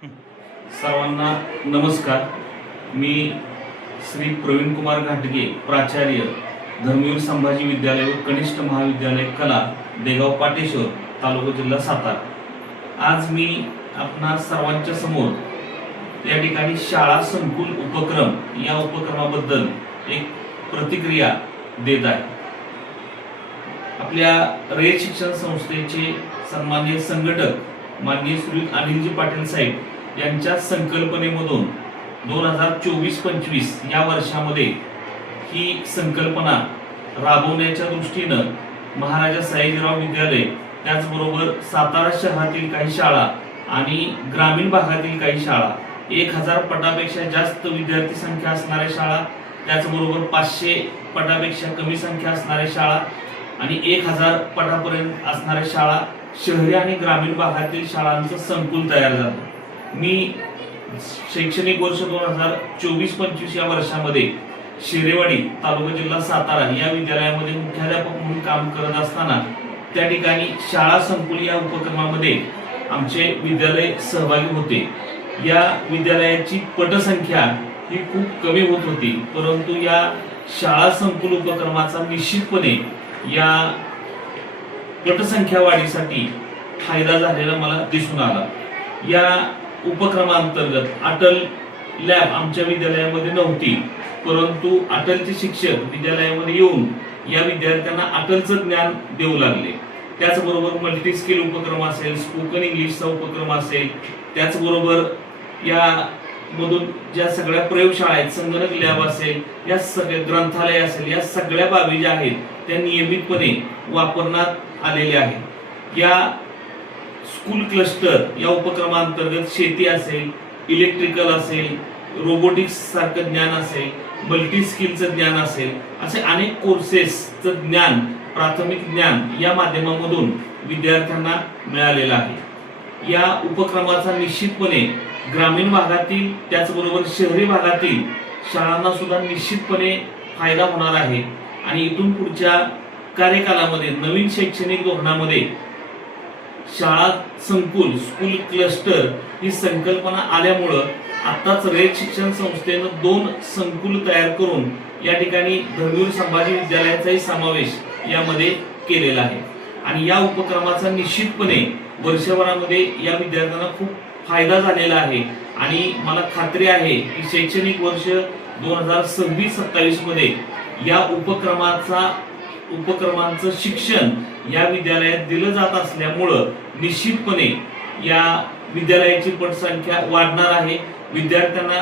सर्वांना नमस्कार। मी श्री प्रवीण कुमार घाटगे, प्राचार्य, धर्मवीर संभाजी विद्यालय व कनिष्ठ महाविद्यालय कला, देगाव पाटेश्वर, तालुका जिल्हा सातारा। आज मी आपणा सर्वांच्या समोर या ठिकाणी शाळा संकुल उपक्रम या उपक्रमाबद्दल एक प्रतिक्रिया देत आहे। आपल्या रयत शिक्षण संस्थेचे सन्माननीय संघटक माननीय श्री अनिलजी पाटील साहेब यांच्या संकल्पनेमधून 2024-25 या वर्षामध्ये ही संकल्पना राबवण्याच्या दृष्टीने महाराजा सयाजीराव विद्यालय, त्याचबरोबर सातारा शहरातील काही शाळा आणि ग्रामीण भागातील काही शाळा, 1000 पटापेक्षा जास्त विद्यार्थी संख्या असणाऱ्या शाळा, त्याचबरोबर 500 पटापेक्षा कमी संख्या असणाऱ्या शाळा आणि 1000 पटापर्यंत असणाऱ्या शाळा, शहरी आणि ग्रामीण भागातील शाळांचं संकुल तयार झालं। मी शैक्षणिक वर्ष 2024-25 या वर्षामध्ये शिरेवाडी, तालुका जिल्हा सातारा या विद्यालयामध्ये मुख्याध्यापक म्हणून काम करत असताना त्या ठिकाणी शाळा संकुल या उपक्रमामध्ये आमचे विद्यालय सहभागी होते। या विद्यालयाची पटसंख्या ही खूप कमी होत होती, परंतु या शाळा संकुल उपक्रमाचा निश्चितपणे या पटसंख्या वाढीसाठी फायदा झालेला मला दिसून आला। या उपक्रमांतर्गत अटल लॅब आमच्या विद्यालयामध्ये नव्हती, परंतु अटलचे शिक्षक विद्यालयामध्ये येऊन या विद्यार्थ्यांना अटलचं ज्ञान देऊ लागले। त्याचबरोबर मल्टी स्किल उपक्रम असेल, स्पोकन इंग्लिशचा उपक्रम असेल, त्याचबरोबर या मधून ज्या सगळ्या प्रयोगशाळा आहेत, संगणक लॅब असेल, या सगळ्या ग्रंथालय असेल, या सगळ्या बाबी ज्या आहेत त्या नियमितपणे वापरण्यात आलेल्या आहेत। या स्कूल क्लस्टर या उपक्रमांतर्गत शेती असेल, इलेक्ट्रिकल असेल, रोबोटिक्स सारखं ज्ञान असेल, मल्टी स्किलचं ज्ञान असेल, असे अनेक कोर्सेसचं ज्ञान, प्राथमिक ज्ञान या माध्यमामधून विद्यार्थ्यांना मिळालेलं आहे। या उपक्रमाचा निश्चितपणे ग्रामीण भागातील त्याचबरोबर शहरी भागातील शाळांना सुद्धा निश्चितपणे फायदा होणार आहे आणि इथून पुढच्या कार्यकालामध्ये नवीन शैक्षणिक धोरणामध्ये शाळा संकुल, स्कूल क्लस्टर ही संकल्पना आल्यामुळे आताच रयत शिक्षण संस्थेनं 2 संकुल तयार करून या ठिकाणी धर्मवीर संभाजी विद्यालयाचाही समावेश यामध्ये केलेला आहे आणि या उपक्रमाचा निश्चितपणे वर्षभरामध्ये या विद्यार्थ्यांना खूप फायदा झालेला आहे आणि मला खात्री आहे की शैक्षणिक वर्ष 2026-27 मध्ये या उपक्रमांचं शिक्षण या विद्यालयात दिलं जात असल्यामुळं निश्चितपणे या विद्यालयाची पटसंख्या वाढणार आहे। विद्यार्थ्यांना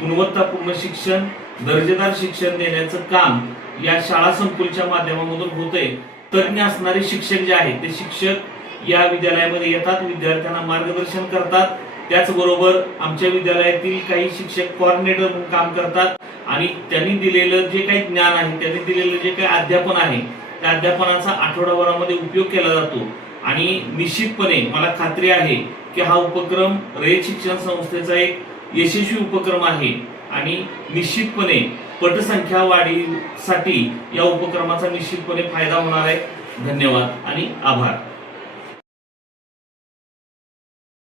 गुणवत्तापूर्ण शिक्षण, दर्जेदार शिक्षण देण्याचं काम या शाळा संकुलच्या माध्यमामधून होतंय। तज्ञ असणारे शिक्षक जे आहेत ते शिक्षक या विद्यालयामध्ये येतात, विद्यार्थ्यांना मार्गदर्शन करतात। त्याचबरोबर आमच्या विद्यालयातील काही शिक्षक कोऑर्डिनेटर म्हणून काम करतात आणि त्यांनी दिलेलं जे काही ज्ञान आहे, त्यांनी दिलेलं जे काही अध्यापन आहे त्या अध्यापनाचा आठवडाभरामध्ये उपयोग केला जातो आणि निश्चितपणे मला खात्री आहे की हा उपक्रम रयत शिक्षण संस्थेचा एक यशस्वी उपक्रम आहे आणि निश्चितपणे पटसंख्या वाढीसाठी या उपक्रमाचा निश्चितपणे फायदा होणार आहे। धन्यवाद आणि आभार।